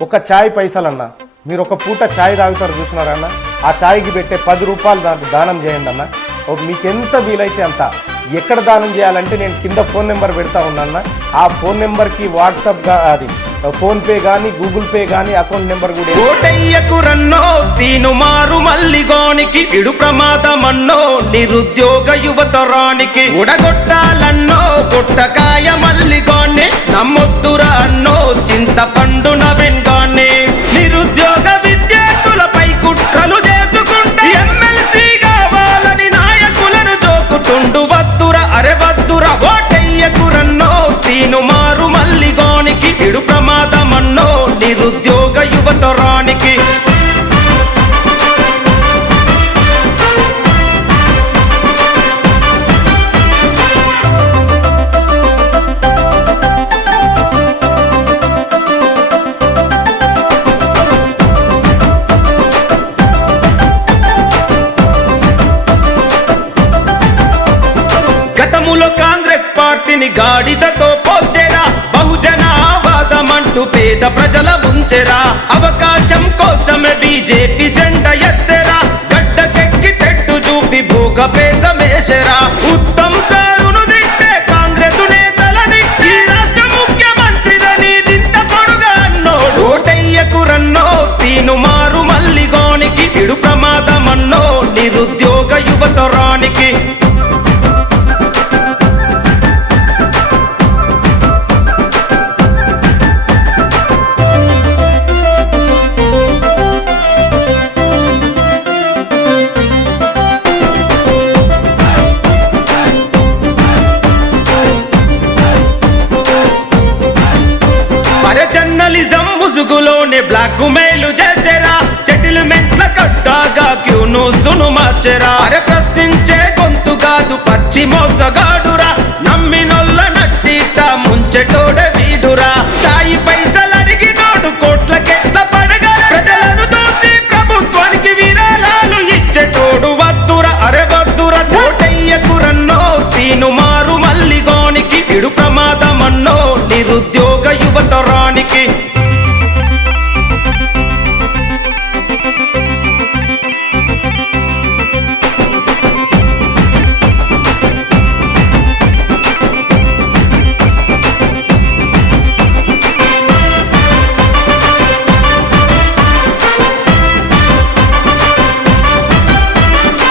ఒక ఛాయ్ పైసలన్న మీరు ఒక పూట ఛాయ్ తాగుతారు చూసినారన్న ఆ ఛాయ్కి పెట్టే పది రూపాయలు దానికి దానం చేయండి అన్న. ఓ మీకు ఎంత వీలైతే అంత. ఎక్కడ దానం చేయాలంటే నేను కింద ఫోన్ నెంబర్ పెడతా ఉన్నాన్న ఆ ఫోన్ నెంబర్కి వాట్సాప్ అది ఫోన్పే కానీ గూగుల్ పే కానీ అకౌంట్ నెంబర్ కూడా కోటయ్యకు రన్నో తీను మారు మల్లిగోనికి ఇడు ప్రమాదమన్నో నిరుద్యోగ యువతరానికి. ఉడగొట్టాలన్నో కొట్టకాయ మల్లిగోన్ని నమ్మొద్దురా గతములో కాంగ్రెస్ పార్టీని గాడిదతో పోల్చెరా. బహుజనావాదమంటూ పేద ప్రజల ముంచెరా. అవకాశం కోసమే బీజేపీ జెండ ఎత్తెరా. గడ్డకెక్కి తెట్టు చూపి భూగ పేసమేశరా అరే జర్నలిజం ముసుగులోనే బ్లాక్ మెయిల్ చేసేరా. సెటిల్మెంట్ల కట్టాగా క్యూను సును మార్చెరా. అరే ప్రశ్నించే గొంతు కాదు పచ్చి మోసగాడురా. నమ్మినొల్ల నట్టిట ముంచెటోడ వీడురా. యువతరానికి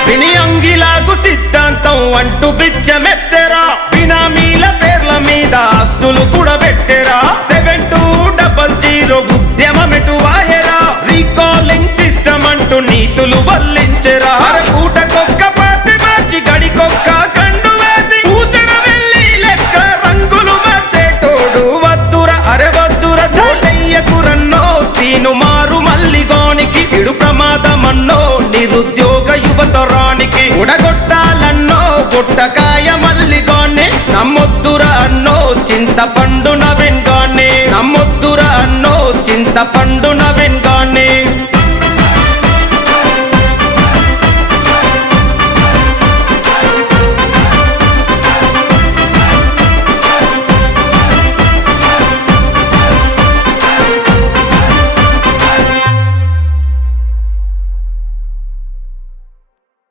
విని సిద్ధాంతం అంటూ బిచ్చమెత్తెరా. బినామీల పేర్ల మీద ఆస్తులు కూడబెట్టెరా సెవెన్ టూ డబల్ జీరో ఉద్యమమెటు వాయరా రీకాలింగ్ సిస్టమ్ అంటూ నీతులు వల్లించెరా. పూటకొక్క పార్టీ మార్చి గడికొక్క కండు వేసి కూతుర వెళ్ళి లెక్క రంగులు మార్చేటోడు వద్దుర అరె వద్దుర చోటయ్యకు రన్నో తీను మారు మల్లిగోనికి ఇడు ప్రమాదమన్నో నిరుద్యోగ యువతరానికి ఉడగొట్టాలన్నో గుట్టకాయ మల్లిగోన్ని నమ్మొద్దుర అన్నో చింతపండు నవెన్గాన్ని నమ్మొద్దురా అన్నో చింతపండు